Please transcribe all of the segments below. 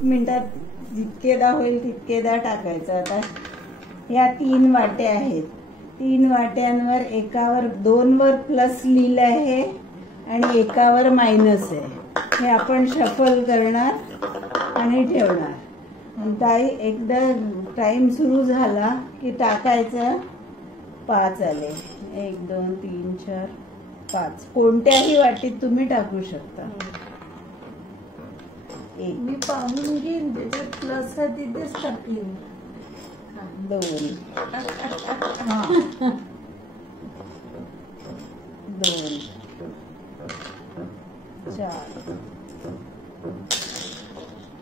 1 मिनिटात जितकेदा होईल तितकेदा टाकायचं. आता या 3 वाट्या आहेत. 3 वाट्यांवर एकावर 2 वर प्लस लिहिलं आहे आणि एकावर मायनस आहे. हे आपण शफल करणार आणि ठेवणार. ताई एकदा टाइम सुरू झाला की टाकायचं. 5 आले. 1 2 3 4 5. कोणत्याही वाटीत तुम्ही टाकू शकता. मी पाहून घेईन त्याच्यात प्लस आहे तिथेच टाकली. 2 2 4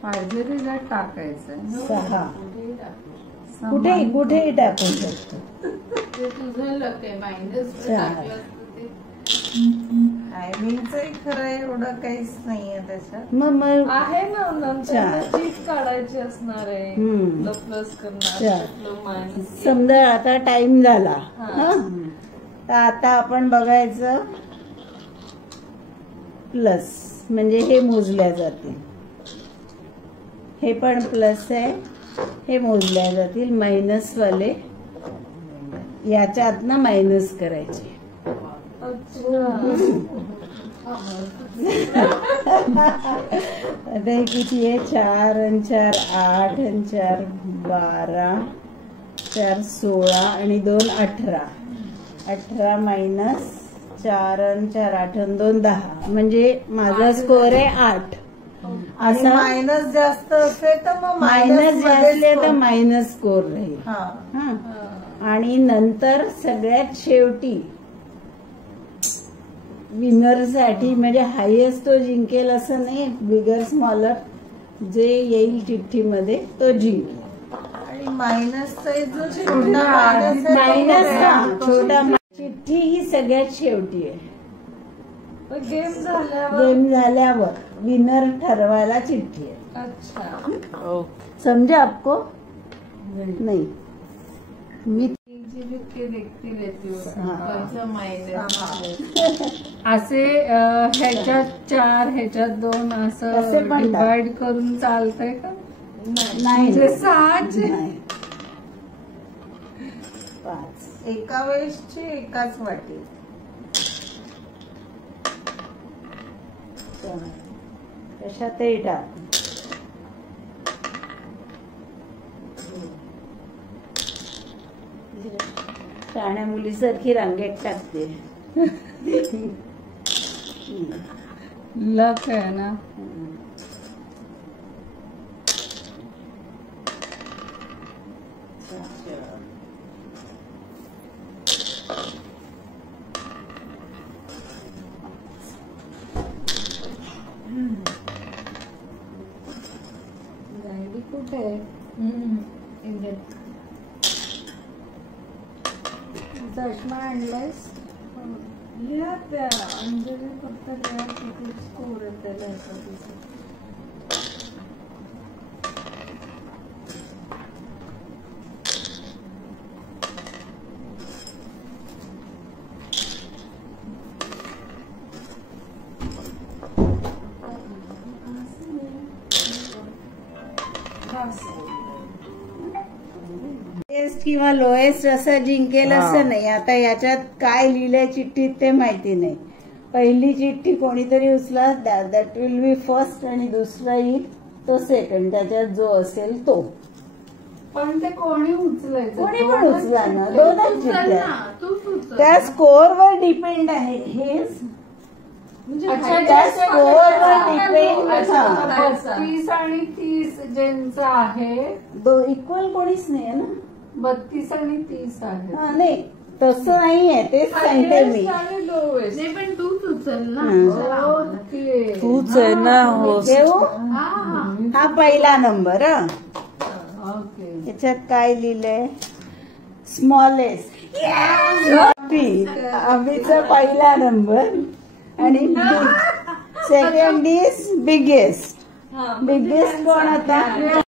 पाहिजे तिला टाकायचं. 6. कुठेही टाकू शकतो. तुझं लक आहे. मायनस खरं एवढं काहीच नाहीये त्याच्यात. मग आहे ना नंतर चीट काढायची असणार आहे. प्लस करणार. समजा आता टाइम झाला. तर आता आपण बघायचं प्लस म्हणजे हे मोजल्या जातील. हे पण प्लस आहे. हे मोजल्या जातील. मायनस वाले याच्यातनं मायनस करायचे. आता हे किती आहे? 4 आणि 4 8 आणि 4 12 4 16 आणि 2 18. 18 मायनस 4 आणि 4 8 आणि 2 10. म्हणजे माझा स्कोर आहे 8. असं मायनस जास्त असेल तर मग मायनस जास्त तर मायनस स्कोर राहील. आणि नंतर सगळ्यात शेवटी विनर साठी म्हणजे हायेस्ट तो जिंकेल असं नाही. बिगर स्मॉलर जे येईल चिठ्ठीमध्ये तो जिंकेल. आणि मायनसचा जो छोटा चिठ्ठी ही सगळ्यात शेवटी आहे. गेम झाल्यावर विनर ठरवायला चिठ्ठी आहे. अच्छा समजा आपको नाही. मी असे ह्याच्यात 4 ह्याच्यात 2 असं डिवाइड करून चालतंय का? नाही. 6 5 एका वेळेसची एकाच वाटी. कशातही टाक. शाण्या मुलीसारखी रांगेत टाकते. लक आहे ना. गाडी कुठे आहे? चष्मा आणलायस? लिहा त्या अंजली फक्त लिहा किती स्कोर आहे त्याला. किंवा लोएस्ट असं जिंकेल असं नाही. आता याच्यात काय लिहिलंय चिठ्ठीत ते माहिती नाही. पहिली चिठ्ठी कोणीतरी उचला दॅट विल बी फर्स्ट आणि दुसरा येईल तो सेकंड. त्याच्यात जो असेल तो. पण ते कोणी उचलायचं? कोणी पण उचला ना. 2च चिठ्ठ्या. त्या स्कोअरवर डिपेंड आहे. हे त्या स्कोअरवर डिपेंड. 32 आणि 30 ज्यांचं आहे इक्वल कोणीच नाही ना. 32 आणि 30 आहे. नाही तसं नाहीये. तेच सांगते मी. नाही पण तूच उचल ना. तूच आहे ना. घेऊ. हा पहिला नंबर. याच्यात काय लिहिलंय? स्मॉलेस्ट. अभिचा पहिला नंबर आणि सेकंड इज बिगेस्ट. बिगेस्ट कोण आता?